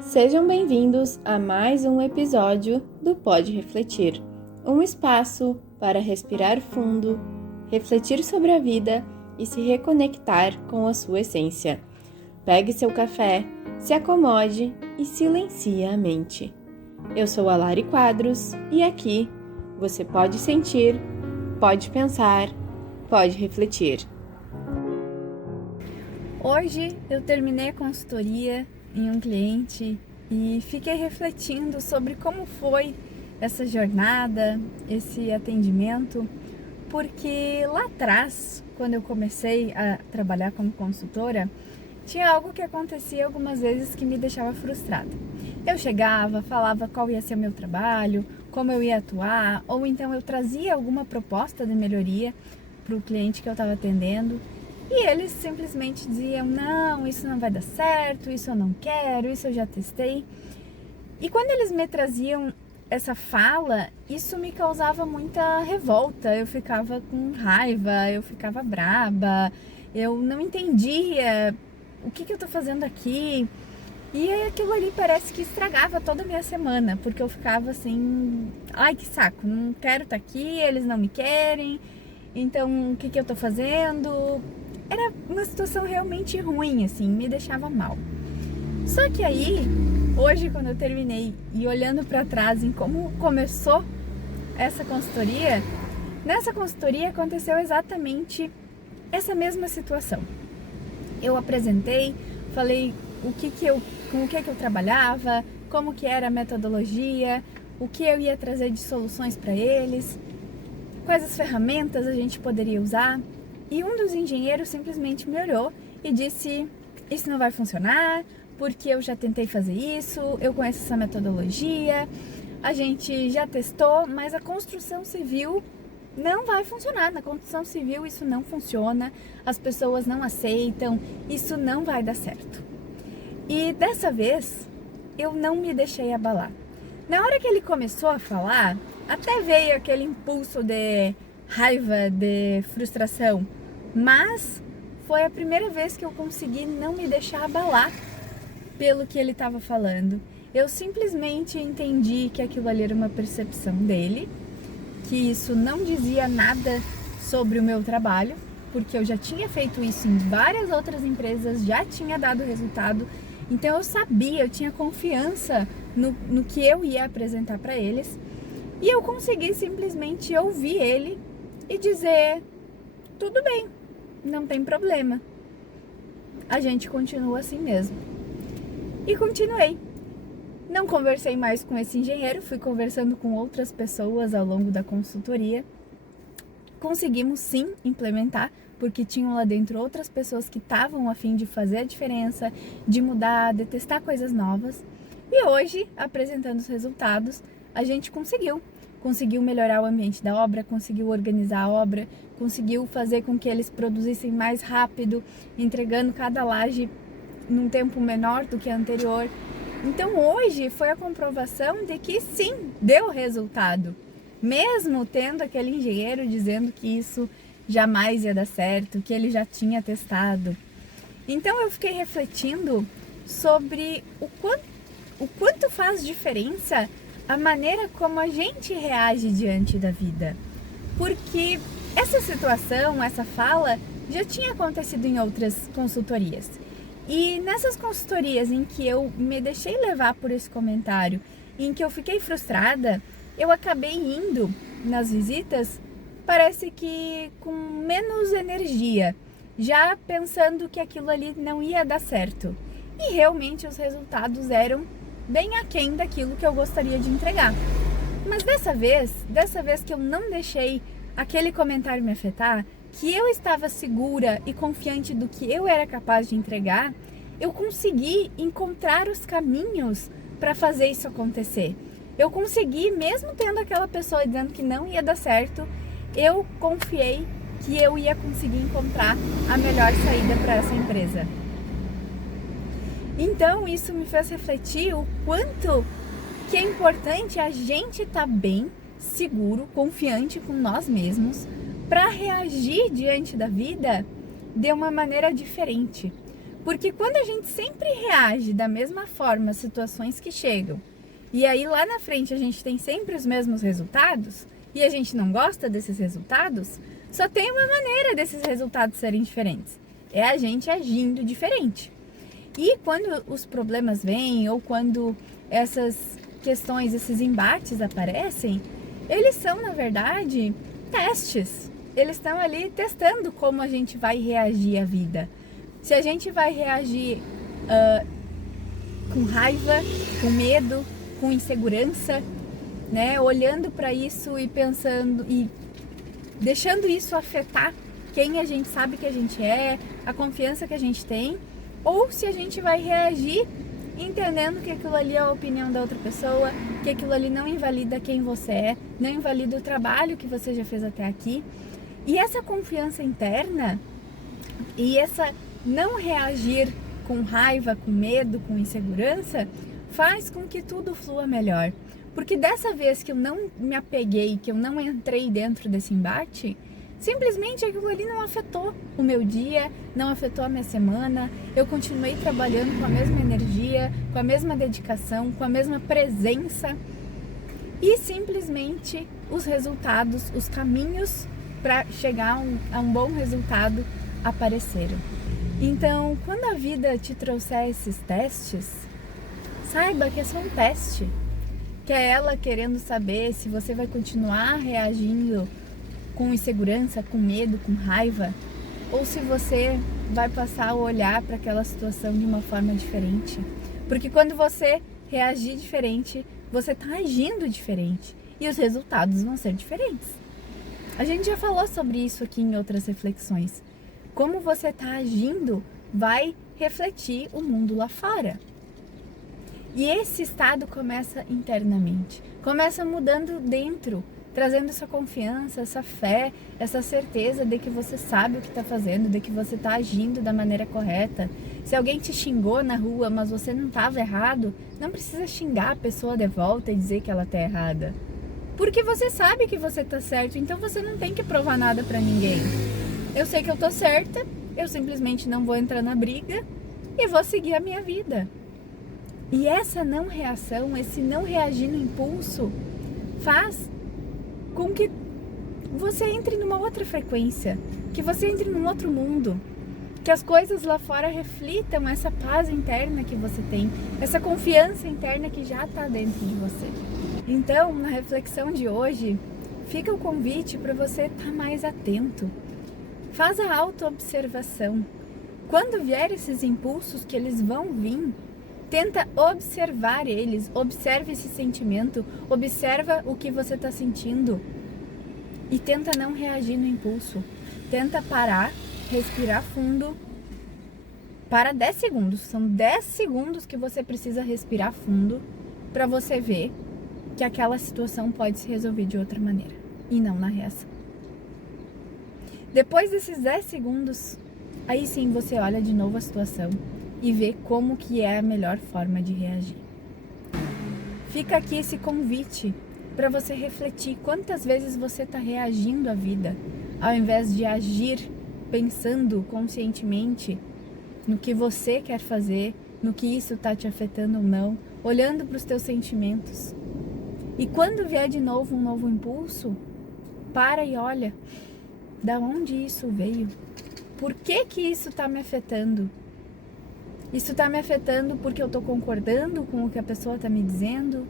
Sejam bem-vindos a mais um episódio do Pode Refletir, um espaço para respirar fundo, refletir sobre a vida e se reconectar com a sua essência. Pegue seu café, se acomode e silencie a mente. Eu sou a Lari Quadros e aqui você pode sentir, pode pensar, pode refletir. Hoje eu terminei a consultoria em um cliente e fiquei refletindo sobre como foi essa jornada, esse atendimento, porque lá atrás, quando eu comecei a trabalhar como consultora, tinha algo que acontecia algumas vezes que me deixava frustrada. Eu chegava, falava qual ia ser o meu trabalho, como eu ia atuar, ou então eu trazia alguma proposta de melhoria para o cliente que eu estava atendendo, e eles simplesmente diziam, não, isso não vai dar certo, isso eu não quero, isso eu já testei. E quando eles me traziam essa fala, isso me causava muita revolta, eu ficava com raiva, eu ficava braba, eu não entendia o que eu tô fazendo aqui. E aquilo ali parece que estragava toda a minha semana, porque eu ficava assim, ai que saco, não quero estar aqui, eles não me querem, então o que eu tô fazendo? Era uma situação realmente ruim, assim, me deixava mal. Só que aí, hoje quando eu terminei e olhando para trás em como começou essa consultoria, nessa consultoria aconteceu exatamente essa mesma situação. Eu apresentei, falei com o que eu trabalhava, como que era a metodologia, o que eu ia trazer de soluções para eles, quais as ferramentas a gente poderia usar. E um dos engenheiros simplesmente me olhou e disse, isso não vai funcionar, porque eu já tentei fazer isso, eu conheço essa metodologia, a gente já testou, mas a construção civil não vai funcionar. Na construção civil isso não funciona, as pessoas não aceitam, isso não vai dar certo. E dessa vez eu não me deixei abalar. Na hora que ele começou a falar, até veio aquele impulso de raiva, de frustração, mas foi a primeira vez que eu consegui não me deixar abalar pelo que ele estava falando. Eu simplesmente entendi que aquilo ali era uma percepção dele, que isso não dizia nada sobre o meu trabalho, porque eu já tinha feito isso em várias outras empresas, já tinha dado resultado, então eu sabia, eu tinha confiança no que eu ia apresentar para eles, e eu consegui simplesmente ouvir ele e dizer, tudo bem, não tem problema, a gente continua assim mesmo. E continuei. Não conversei mais com esse engenheiro, fui conversando com outras pessoas ao longo da consultoria. Conseguimos sim implementar, porque tinham lá dentro outras pessoas que estavam a fim de fazer a diferença, de mudar, de testar coisas novas. E hoje, apresentando os resultados, a gente conseguiu melhorar o ambiente da obra, conseguiu organizar a obra, conseguiu fazer com que eles produzissem mais rápido, entregando cada laje num tempo menor do que a anterior. Então hoje foi a comprovação de que sim, deu resultado, mesmo tendo aquele engenheiro dizendo que isso jamais ia dar certo, que ele já tinha testado. Então eu fiquei refletindo sobre o quanto faz diferença a maneira como a gente reage diante da vida. Porque essa situação, essa fala, já tinha acontecido em outras consultorias. E nessas consultorias em que eu me deixei levar por esse comentário, em que eu fiquei frustrada, eu acabei indo nas visitas, parece que com menos energia, já pensando que aquilo ali não ia dar certo. E realmente os resultados eram bem aquém daquilo que eu gostaria de entregar. Mas dessa vez que eu não deixei aquele comentário me afetar, que eu estava segura e confiante do que eu era capaz de entregar, eu consegui encontrar os caminhos para fazer isso acontecer. Eu consegui, mesmo tendo aquela pessoa dizendo que não ia dar certo, eu confiei que eu ia conseguir encontrar a melhor saída para essa empresa. Então isso me fez refletir o quanto que é importante a gente estar bem, seguro, confiante com nós mesmos, para reagir diante da vida de uma maneira diferente. Porque quando a gente sempre reage da mesma forma às situações que chegam, e aí lá na frente a gente tem sempre os mesmos resultados, e a gente não gosta desses resultados, só tem uma maneira desses resultados serem diferentes. É a gente agindo diferente. E quando os problemas vêm, ou quando essas questões, esses embates aparecem, eles são, na verdade, testes. Eles estão ali testando como a gente vai reagir à vida. Se a gente vai reagir com raiva, com medo, com insegurança, né? Olhando para isso e pensando e deixando isso afetar quem a gente sabe que a gente é, a confiança que a gente tem, ou se a gente vai reagir entendendo que aquilo ali é a opinião da outra pessoa, que aquilo ali não invalida quem você é, não invalida o trabalho que você já fez até aqui. E essa confiança interna e essa não reagir com raiva, com medo, com insegurança, faz com que tudo flua melhor. Porque dessa vez que eu não me apeguei, que eu não entrei dentro desse embate, simplesmente aquilo ali não afetou o meu dia, não afetou a minha semana. Eu continuei trabalhando com a mesma energia, com a mesma dedicação, com a mesma presença. E simplesmente os resultados, os caminhos para chegar a um bom resultado apareceram. Então, quando a vida te trouxer esses testes, saiba que é só um teste. Que é ela querendo saber se você vai continuar reagindo com insegurança, com medo, com raiva, ou se você vai passar a olhar para aquela situação de uma forma diferente. Porque quando você reagir diferente, você está agindo diferente e os resultados vão ser diferentes. A gente já falou sobre isso aqui em outras reflexões. Como você está agindo vai refletir o mundo lá fora. E esse estado começa internamente, começa mudando dentro, trazendo essa confiança, essa fé, essa certeza de que você sabe o que está fazendo, de que você está agindo da maneira correta. Se alguém te xingou na rua, mas você não estava errado, não precisa xingar a pessoa de volta e dizer que ela está errada. Porque você sabe que você está certo, então você não tem que provar nada para ninguém. Eu sei que eu estou certa, eu simplesmente não vou entrar na briga e vou seguir a minha vida. E essa não reação, esse não reagir no impulso, faz com que você entre numa outra frequência, que você entre num outro mundo, que as coisas lá fora reflitam essa paz interna que você tem, essa confiança interna que já está dentro de você. Então, na reflexão de hoje, fica o convite para você estar mais atento. Faz a autoobservação. Quando vier esses impulsos, que eles vão vir, tenta observar eles, observe esse sentimento, observa o que você está sentindo e tenta não reagir no impulso. Tenta parar, respirar fundo. Para 10 segundos, são 10 segundos que você precisa respirar fundo para você ver que aquela situação pode se resolver de outra maneira e não na reação. Depois desses 10 segundos, aí sim você olha de novo a situação e vê como que é a melhor forma de reagir. Fica aqui esse convite para você refletir quantas vezes você está reagindo à vida, ao invés de agir pensando conscientemente no que você quer fazer, no que isso está te afetando ou não, olhando para os teus sentimentos. E quando vier de novo um novo impulso, para e olha, da onde isso veio? Por que que isso está me afetando? Isso está me afetando porque eu estou concordando com o que a pessoa está me dizendo?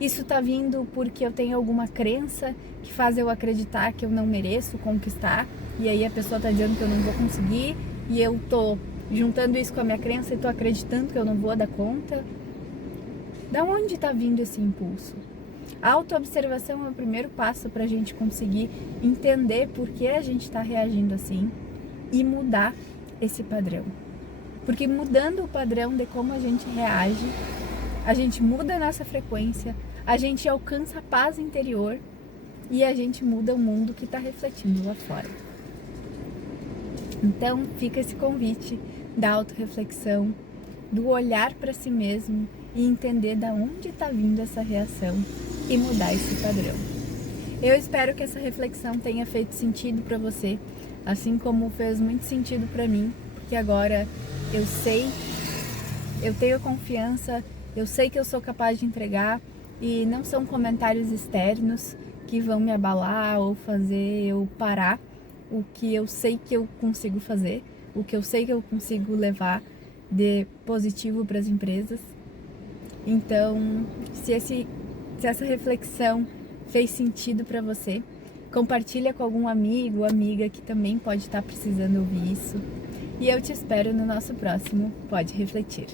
Isso está vindo porque eu tenho alguma crença que faz eu acreditar que eu não mereço conquistar? E aí a pessoa está dizendo que eu não vou conseguir e eu estou juntando isso com a minha crença e estou acreditando que eu não vou dar conta? Da onde está vindo esse impulso? A autoobservação é o primeiro passo para a gente conseguir entender por que a gente está reagindo assim e mudar esse padrão. Porque mudando o padrão de como a gente reage, a gente muda a nossa frequência, a gente alcança a paz interior e a gente muda o mundo que está refletindo lá fora. Então fica esse convite da autorreflexão, do olhar para si mesmo e entender da onde está vindo essa reação e mudar esse padrão. Eu espero que essa reflexão tenha feito sentido para você, assim como fez muito sentido para mim, porque agora eu sei, eu tenho confiança, eu sei que eu sou capaz de entregar e não são comentários externos que vão me abalar ou fazer eu parar o que eu sei que eu consigo fazer, o que eu sei que eu consigo levar de positivo para as empresas. Então, se essa reflexão fez sentido para você, compartilha com algum amigo ou amiga que também pode estar precisando ouvir isso. E eu te espero no nosso próximo Pode Refletir.